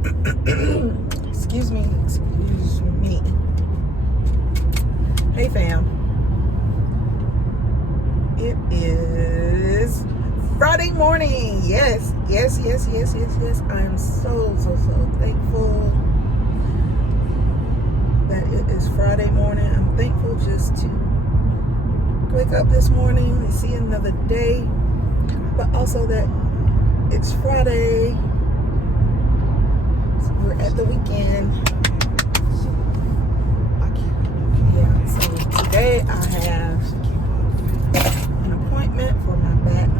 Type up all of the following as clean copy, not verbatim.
Excuse me. Hey fam. It is Friday morning. Yes. I am so thankful that it is Friday morning. I'm thankful just to wake up this morning and see another day, but also that it's Friday. So we're at the weekend. Yeah, so today I have an appointment for my back.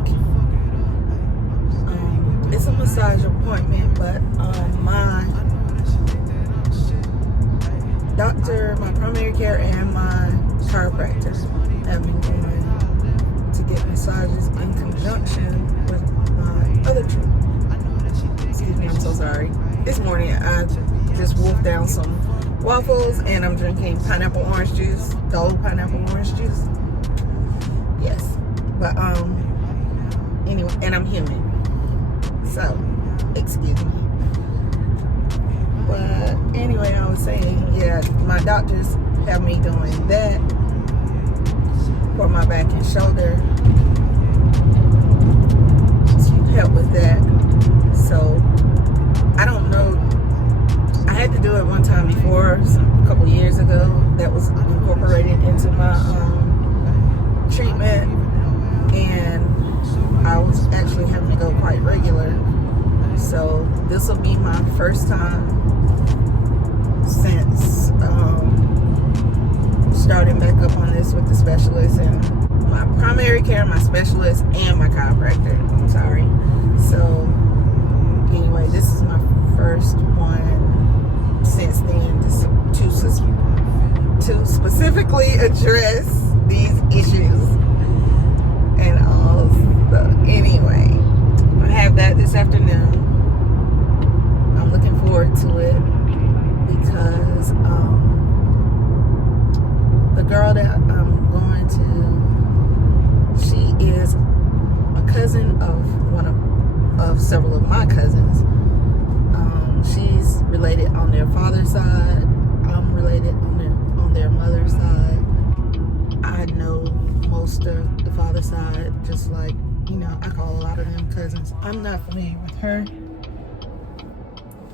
It's a massage appointment, but my doctor, my primary care, and my chiropractor have been going to get massages in conjunction with my other treatment. Excuse me, I'm so sorry. This morning I just wolfed down some waffles and I'm drinking pineapple orange juice, DAWGS pineapple orange juice. Yes, but anyway, and I'm human, so excuse me. But anyway, I was saying, yeah, my doctors have me doing that for my back and shoulder to help with that. So I don't know. I had to do it one time before, a couple years ago. That was incorporated into my treatment, and I was actually having to go quite regular. So this will be my first time since starting back up on this with the specialist and my primary care, my specialist, and my chiropractor. I'm sorry. So anyway, this is my first one since then to specifically address these issues and all. Anyway, I have that this afternoon. I'm looking forward to it because the girl that I'm going to, she is a cousin of of several of my cousins. She's related on their father's side. I'm related on their mother's side. I know most of the father's side, just like, you know, I call a lot of them cousins. I'm not familiar with her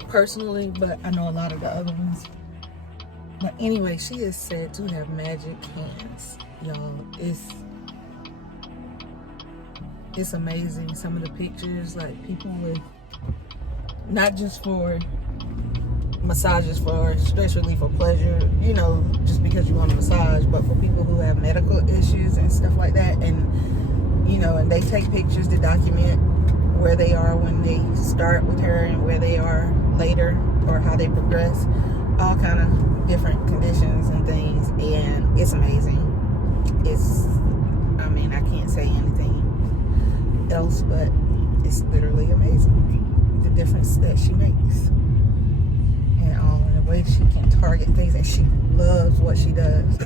personally, but I know a lot of the other ones. But anyway, she is said to have magic hands, y'all. It's amazing. Some of the pictures, like people with, not just for massages for stress relief or pleasure, you know, just because you want a massage, but for people who have medical issues and stuff like that. And, you know, and they take pictures to document where they are when they start with her and where they are later, or how they progress, all kind of different conditions and things. And it's amazing. I mean, I can't say anything else, but it's literally amazing, the difference that she makes and all, and the way she can target things, and she loves what she does.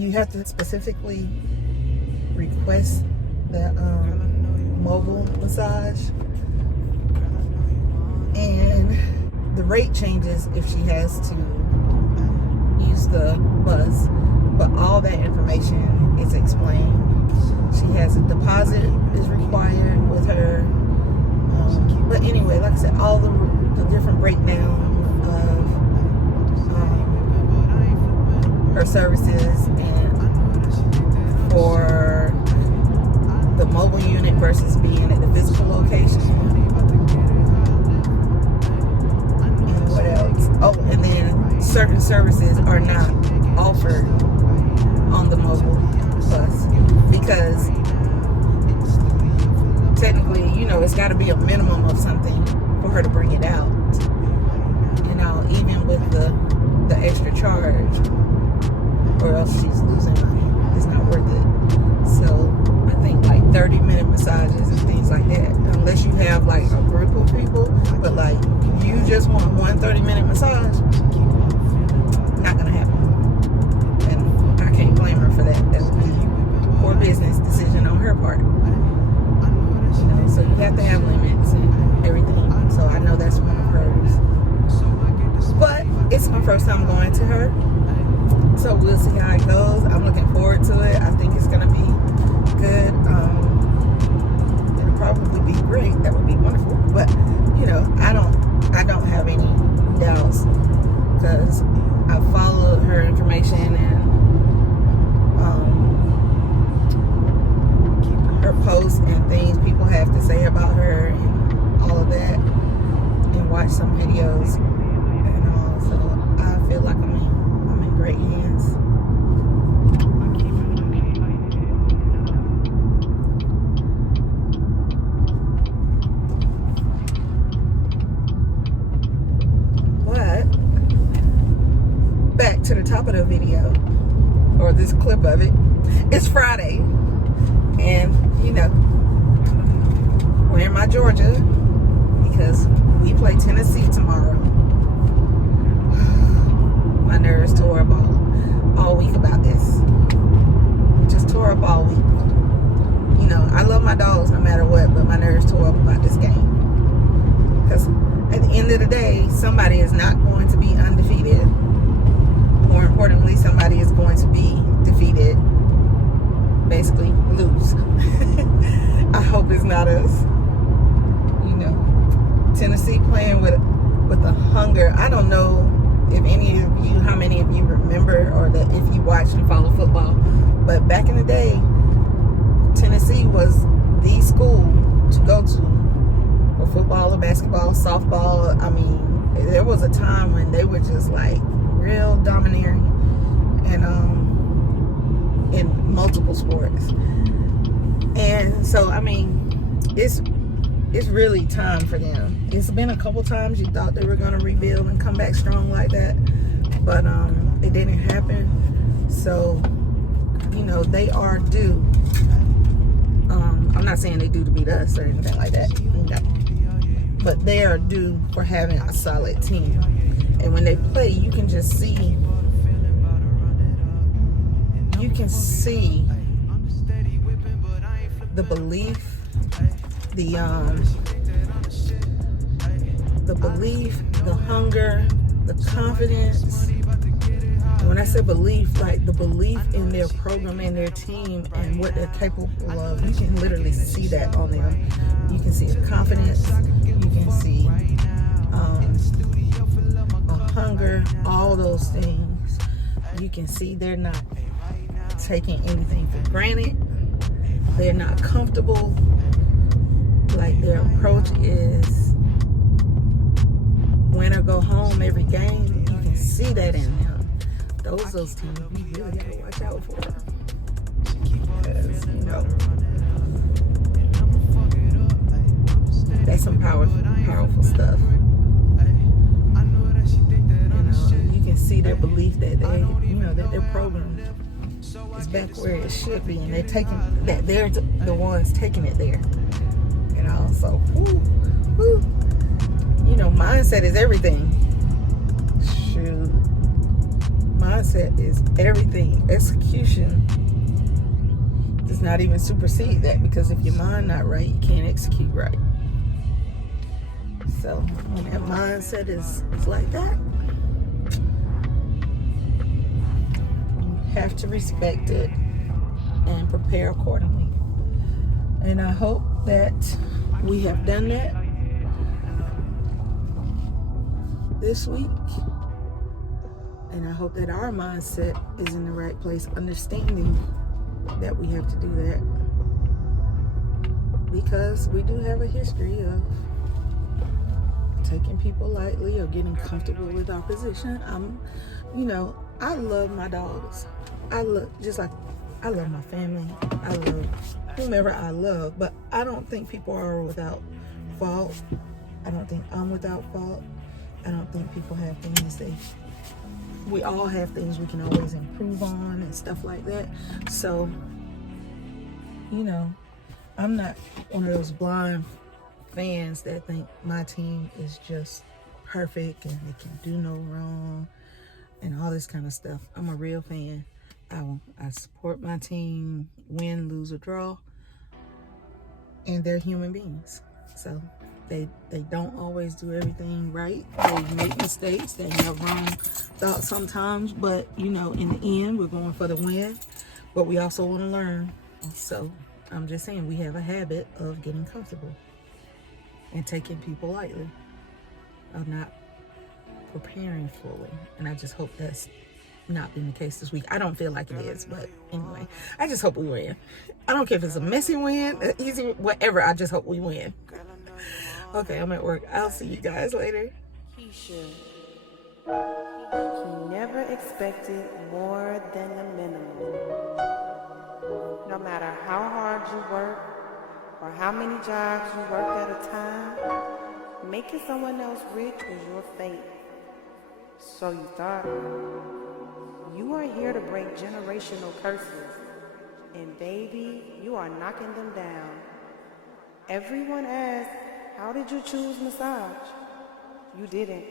You have to specifically request that mobile massage, and the rate changes if she has to use the bus, but all that information is explained. She has a deposit is required with her, but anyway, like I said, all the different breakdown of her services, and for the mobile unit versus being at the physical location. And what else? Oh, and then certain services are not offered on the mobile bus because technically, you know, it's got to be a minimum of something for her to bring it out. You know, even with the extra charge, or else she's losing money. It's not worth it. So I think like 30-minute massages and things like that, unless you have like a group of people, but like you just want one 30-minute massage, not gonna happen. And I can't blame her for that. That would be a poor business decision on her part. You know, so you have to have limits and everything. So I know that's one of hers. it's my first time going to her, so we'll see how it goes. I'm looking forward to it. I think it's gonna be good. It'll probably be great. That would be wonderful. But you know, I don't have any doubts because I followed her information and her posts and things people have to say about her and all of that, and watch some videos and all. So I feel like I'm in great hands. But back to the top of the video, or this clip of it. It's Friday, and you know, we're in my Georgia because we play Tennessee tomorrow. My nerves tore up all week about this. Just tore up all week. You know, I love my dogs no matter what, but my nerves tore up about this game. Because at the end of the day, somebody is not going to be undefeated. More importantly, somebody is going to be defeated. Basically, lose. I hope it's not us. You know, Tennessee playing with a hunger. I don't know if how many of you remember, or that if you watch and follow football, but back in the day, Tennessee was the school to go to for football or basketball, softball. I mean, there was a time when they were just like real domineering and in multiple sports. And so I mean, it's really time for them. It's been a couple times you thought they were going to rebuild and come back strong like that, but it didn't happen. So you know, they are due. I'm not saying they do to beat us or anything like that, no. But they are due for having a solid team. And when they play, you can just see, the belief, the hunger, the confidence. And when I say belief, like the belief in their program and their team and what they're capable of, you can literally see that on them. You can see the confidence, you can see a hunger, all those things. You can see they're not taking anything for granted. They're not comfortable. Like their approach is win or go home every game. You can see that in them. Those teams you really gotta watch out for. Because, you know, that's some powerful stuff. You know, you can see their belief that that their program is back where it should be, and they're the ones taking it there. You know, so you know, mindset is everything. Shoot. Mindset is everything. Execution does not even supersede that, because if your mind not right, you can't execute right. So when that mindset is like that, you have to respect it and prepare accordingly. And I hope that we have done that this week. And I hope that our mindset is in the right place, understanding that we have to do that. Because we do have a history of taking people lightly or getting comfortable with our position. I love my dogs. I love my family. I love whomever I love. But I don't think people are without fault. I don't think I'm without fault. I don't think people have things we all have things we can always improve on and stuff like that. So, you know, I'm not one of those blind fans that think my team is just perfect and they can do no wrong and all this kind of stuff. I'm a real fan. I support my team, win, lose, or draw, and they're human beings. So They don't always do everything right. They make mistakes. They have wrong thoughts sometimes. But, you know, in the end, we're going for the win. But we also want to learn. So I'm just saying, we have a habit of getting comfortable and taking people lightly, of not preparing fully. And I just hope that's not been the case this week. I don't feel like it is, but anyway, I just hope we win. I don't care if it's a messy win, an easy, whatever. I just hope we win. Okay, I'm at work. I'll see you guys later. He never expected more than the minimum. No matter how hard you work or how many jobs you worked at a time, making someone else rich was your fate. So you thought. You are here to break generational curses. And baby, you are knocking them down. Everyone asks, how did you choose massage? You didn't.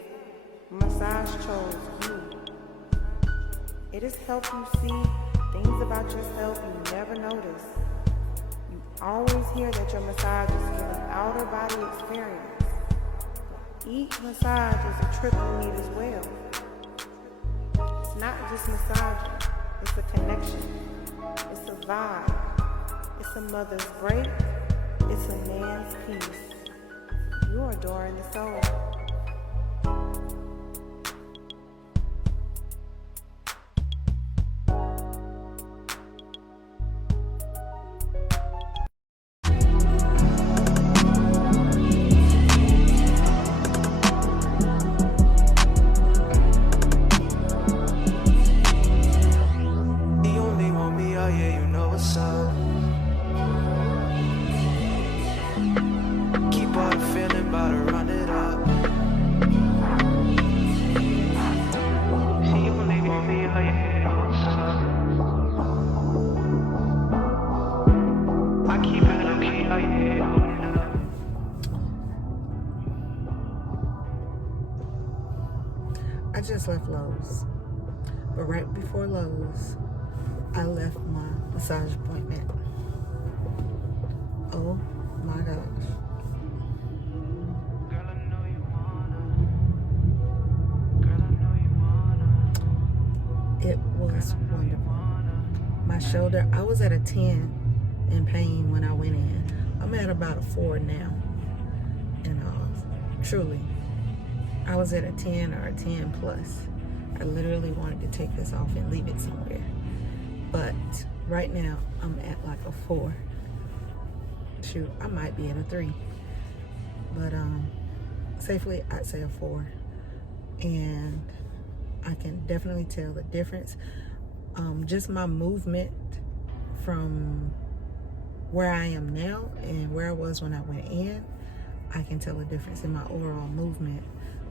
Massage chose you. It has helped you see things about yourself you never noticed. You always hear that your massage is giving outer body experience. Each massage is a trip you need as well. It's not just massaging, it's a connection, it's a vibe, it's a mother's break, it's a man's peace. You're adoring the soul. I just left Lowe's, but right before Lowe's, I left my massage appointment. Oh my gosh. It was wonderful. My shoulder, I was at a 10 in pain when I went in. I'm at about a 4 now. And truly, I was at a 10 or a 10 plus. I literally wanted to take this off and leave it somewhere. But right now, I'm at like a 4. Shoot, I might be at a 3. But safely, I'd say a 4. And I can definitely tell the difference. Just my movement from where I am now and where I was when I went in, I can tell a difference in my overall movement.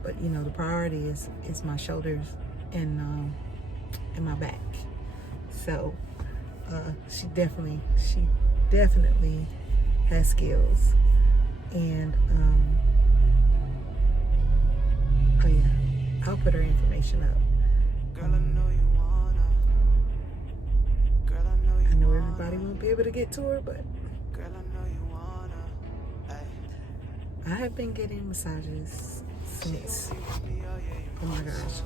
But you know, the priority is my shoulders and my back. So she definitely has skills. And oh yeah, I'll put her information up. I know everybody won't be able to get to her, but I have been getting massages since, oh my gosh,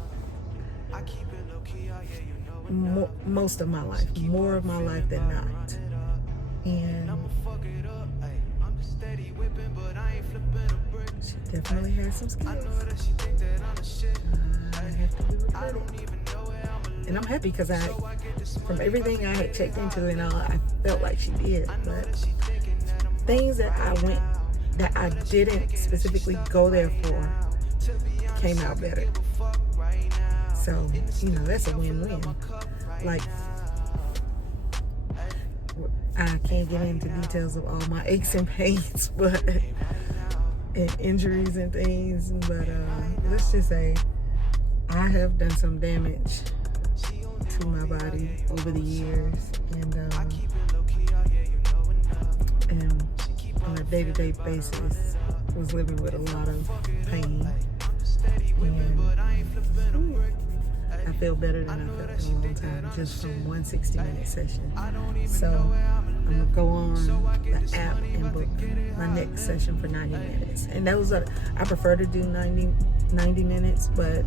most of my life, more of my life than not. And she definitely has some skills. I have to give her credit. And I'm happy because from everything I had checked into and all, I felt like she did. But things that I didn't specifically go there for came out better. So, you know, that's a win-win. Like, I can't get into details of all my aches and pains, and injuries and things, but let's just say I have done some damage to my body over the years, and on a day-to-day basis was living with a lot of pain, and I feel better than I felt in a long time just from one 60-minute session. So I'm gonna go on the app and book my next session for 90 minutes. And those are, I prefer to do 90 minutes, but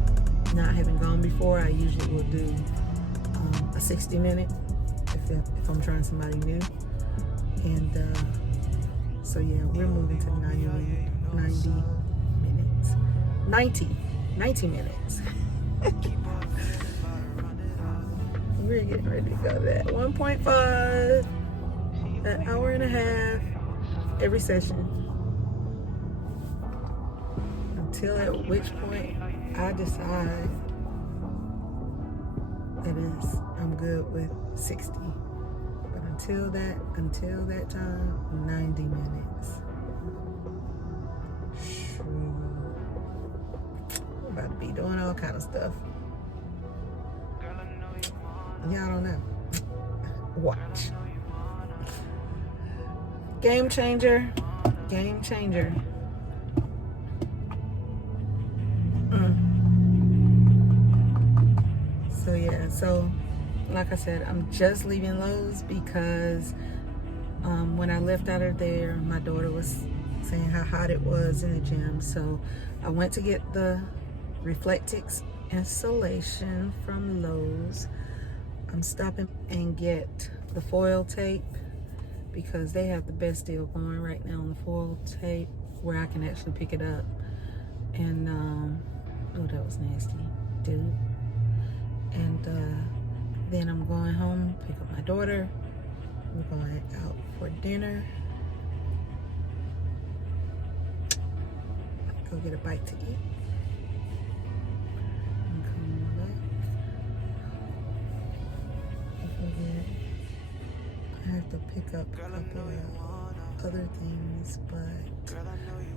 not having gone before, I usually will do a 60-minute if I'm trying somebody new. And so yeah, we're moving to 90 minutes. 90 minutes. We're getting ready to go to that 1.5, an hour and a half every session. Until at which point I decide that is, I'm good with 60. But until that time, 90 minutes. I'm about to be doing all kind of stuff. Y'all don't know. Watch. Game changer. Game changer. So yeah, so like I said, I'm just leaving Lowe's because when I left out of there, my daughter was saying how hot it was in the gym. So I went to get the Reflectix insulation from Lowe's. I'm stopping and get the foil tape because they have the best deal going right now on the foil tape where I can actually pick it up. And oh, that was nasty, dude. And then I'm going home, pick up my daughter. We're going out for dinner. Go get a bite to eat. I'm coming back. I have to pick up a couple of other things, but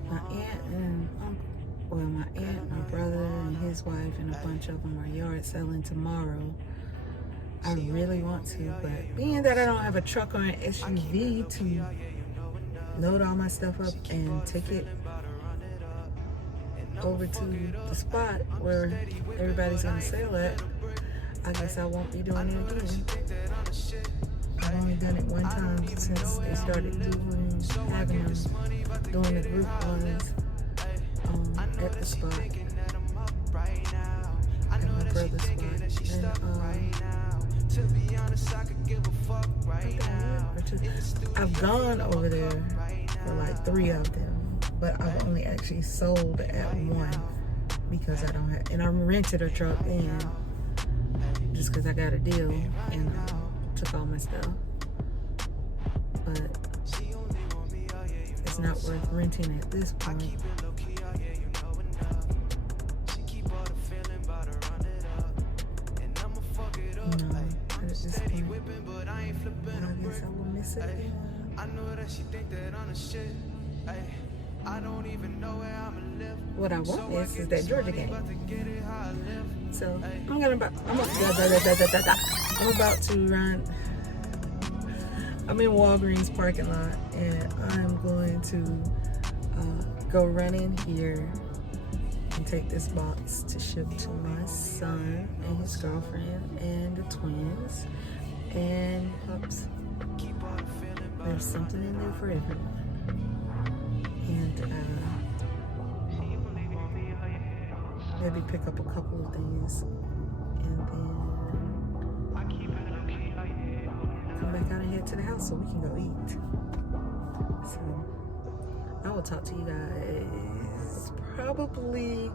my aunt and uncle, well, my aunt, my brother, and his wife, and a bunch of them are yard selling tomorrow. I really want to, but being that I don't have a truck or an SUV to load all my stuff up and take it over to the spot where everybody's gonna sell at, I guess I won't be doing it again. I've only done it one time since they started doing the group ones at the spot, at my brother's spot. And I've gone over there for like 3 of them, but I've only actually sold at one because I don't have, and I rented a truck in just because I got a deal and took all my stuff. But it's not worth renting at this point. No, at this point, I guess I will miss it again. What I want is that Georgia game. So I'm about to run. I'm in Walgreens parking lot, and I'm going to go run in here and take this box to ship to my son and his girlfriend and the twins. And oops, there's something in there for everyone. And maybe pick up a couple of things, and then come back out and head to the house so we can go eat. So I will talk to you guys probably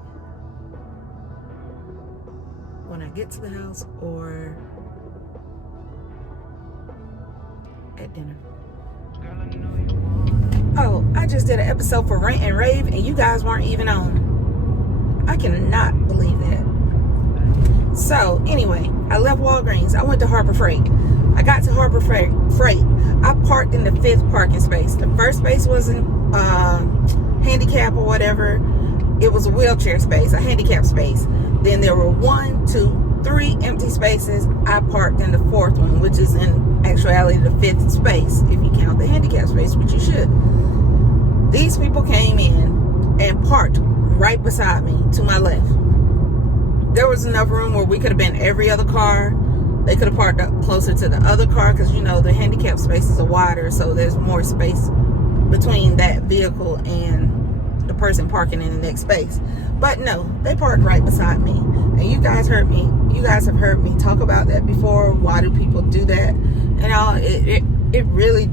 when I get to the house or at dinner. Oh, I just did an episode for Rant and Rave and you guys weren't even on. I cannot believe that. So anyway, I left Walgreens. I went to Harbor Freight. I got to Harbor Freight. I parked in the 5th parking space. The first space wasn't handicap or whatever. It was a wheelchair space, a handicap space. Then there were 1, 2, 3 empty spaces. I parked in the 4th one, which is in actuality the 5th space, if you count the handicap space, which you should. These people came in and parked right beside me to my left. There was enough room where we could have been every other car They could have parked up closer to the other car, because you know the handicap spaces are wider, so there's more space between that vehicle and the person parking in the next space. But no, they parked right beside me. And you guys have heard me talk about that before. Why do people do that? And it really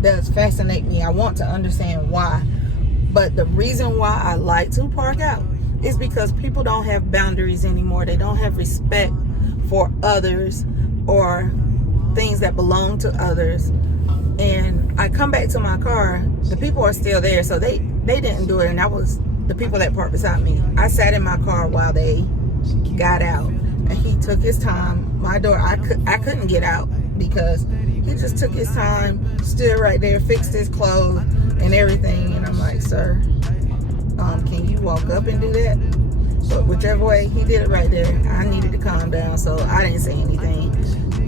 does fascinate me. I want to understand why. But the reason why I like to park out is because people don't have boundaries anymore. They don't have respect for others or things that belong to others. And I come back to my car, the people are still there, so they didn't do it, and that was the people that parked beside me. I sat in my car while they got out, and he took his time. My door, I couldn't get out because he just took his time, stood right there, fixed his clothes and everything, and I'm like, sir, can you walk up and do that? But whichever way, he did it right there. I needed to calm down, so I didn't say anything,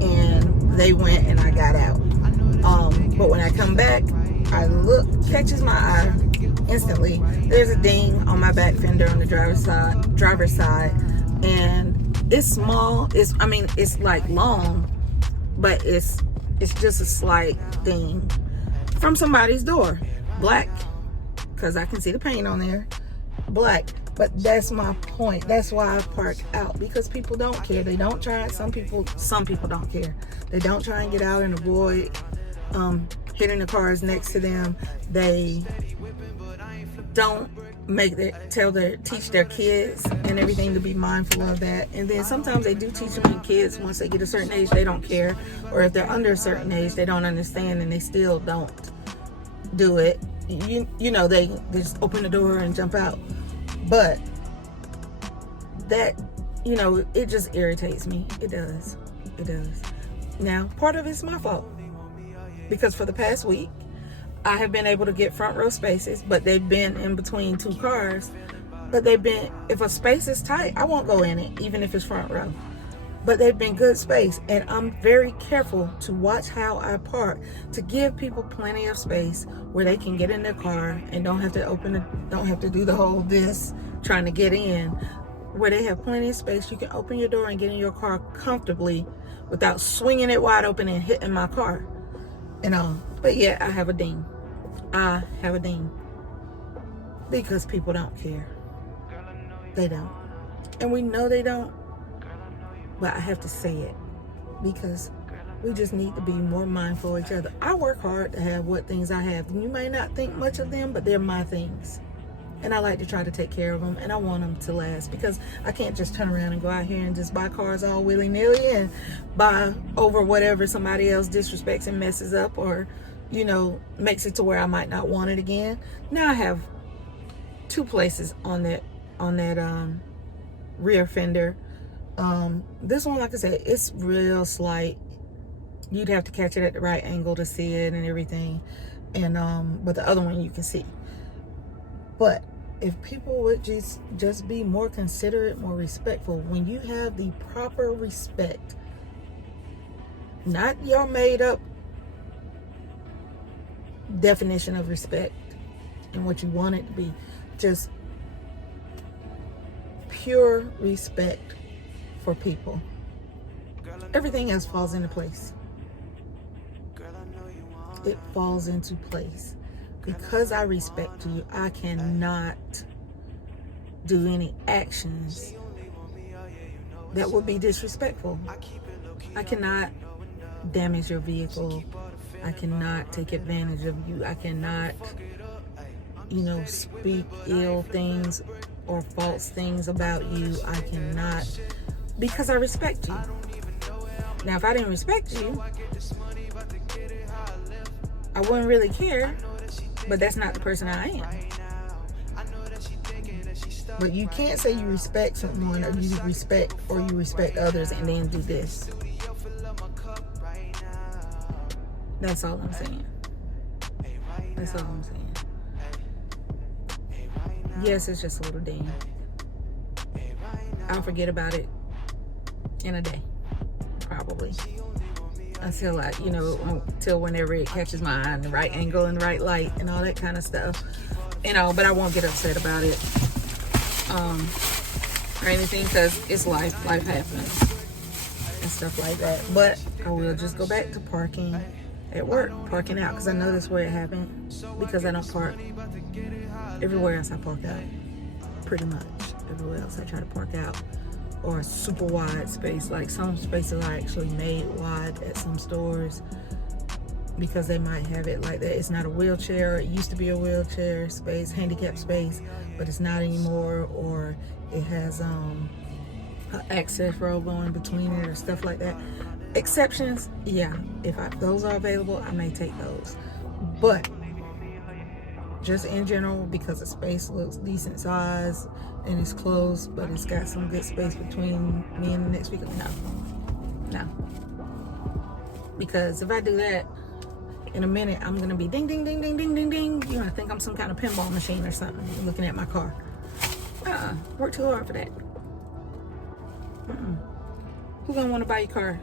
and they went and I got out. But when I come back, I look, catches my eye instantly. There's a ding on my back fender on the driver's side, and it's small. It's like long, but it's just a slight ding from somebody's door. Black, because I can see the paint on there. Black. But that's my point. That's why I park out, because people don't care. They don't try. Some people don't care. They don't try and get out and avoid hitting the cars next to them. They don't teach their kids and everything to be mindful of that. And then sometimes they do teach them, and kids, once they get a certain age, they don't care. Or if they're under a certain age, they don't understand and they still don't do it. You know, they just open the door and jump out. But that, you know, it just irritates me. It does. Now, part of it's my fault, because for the past week, I have been able to get front row spaces, but they've been in between two cars. But if a space is tight, I won't go in it, even if it's front row. But they've been good space, and I'm very careful to watch how I park, to give people plenty of space where they can get in their car and don't have to do the whole this trying to get in. Where they have plenty of space, you can open your door and get in your car comfortably without swinging it wide open and hitting my car. But yeah, I have a ding. Because people don't care. They don't. And we know they don't. But I have to say it, because we just need to be more mindful of each other. I work hard to have what things I have. You may not think much of them, but they're my things. And I like to try to take care of them, and I want them to last, because I can't just turn around and go out here and just buy cars all willy-nilly and buy over whatever somebody else disrespects and messes up, or, you know, makes it to where I might not want it again. Now I have two places on that rear fender. This one, like I said, it's real slight. You'd have to catch it at the right angle to see it and everything. And but the other one you can see. But if people would just be more considerate, more respectful, when you have the proper respect, not your made up definition of respect and what you want it to be, just pure respect for people, everything else falls into place. It falls into place. Because I respect you, I cannot do any actions that would be disrespectful. I cannot damage your vehicle. I cannot take advantage of you. I cannot, speak ill things or false things about you. I cannot, because I respect you. Now, if I didn't respect you, I wouldn't really care, but that's not the person I am. But you can't say you respect someone, or you respect others and then do this. That's all I'm saying. That's all I'm saying. Yes, it's just a little ding. I'll forget about it in a day, probably. Until whenever it catches my eye in the right angle and the right light and all that kind of stuff. But I won't get upset about it or anything, because it's life. Life happens. And stuff like that. But I will just go back to parking at work, parking out, because I know that's where it happened, because I don't park everywhere else. I park out pretty much everywhere else. I try to park out, or a super wide space. Like some spaces are actually made wide at some stores because they might have it like that. It's not a wheelchair. It used to be a wheelchair space, handicap space, but it's not anymore. Or it has an access road going between it or stuff like that. Exceptions, yeah, if those are available, I may take those. But just in general, because the space looks decent size and it's close, but it's got some good space between me and the next speaker, no. Because if I do that, in a minute, I'm gonna be ding, ding, ding, ding, ding, ding, ding. You're gonna think I'm some kind of pinball machine or something, looking at my car. Work too hard for that. Who's gonna want to buy your car?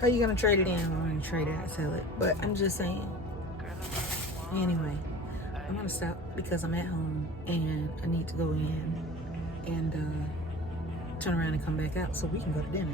How you gonna trade it in? I'm gonna trade it and sell it. But I'm just saying. Anyway, I'm gonna stop because I'm at home and I need to go in and turn around and come back out so we can go to dinner.